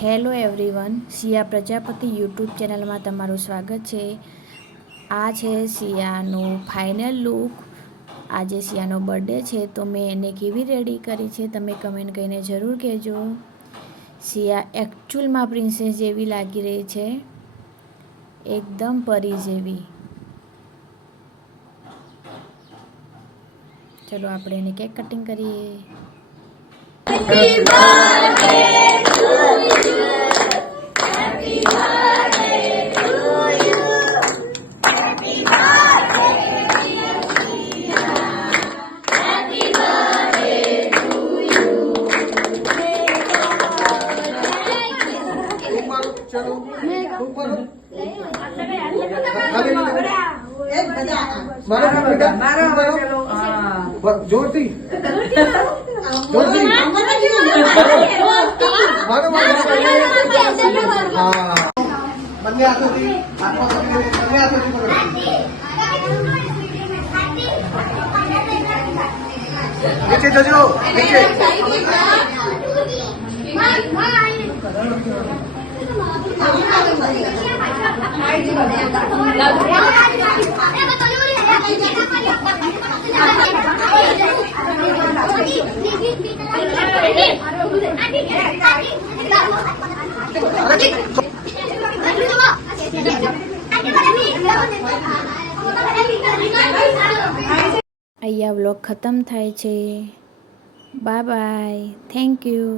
Hello everyone, સિયા Prajapati YouTube ચેનલમાં તમારું સ્વાગત છે। આ છે સિયાનું ફાઇનલ લુક। આજે સિયાનો બર્થડે છે તો મેં એને કેવી રેડી કરી છે તમે કમેન્ટ કરીને જરૂર કહેજો। સિયા એકચ્યુઅલમાં પ્રિન્સેસ જેવી લાગી રહી છે, એકદમ પરી જેવી। ચલો આપણે એને કેક કટિંગ કરીએ। जोरती બંને હાથોથી નીચે જજો નીચે અહીંયા વ્લોગ ખતમ થાય છે। Bye bye, thank you.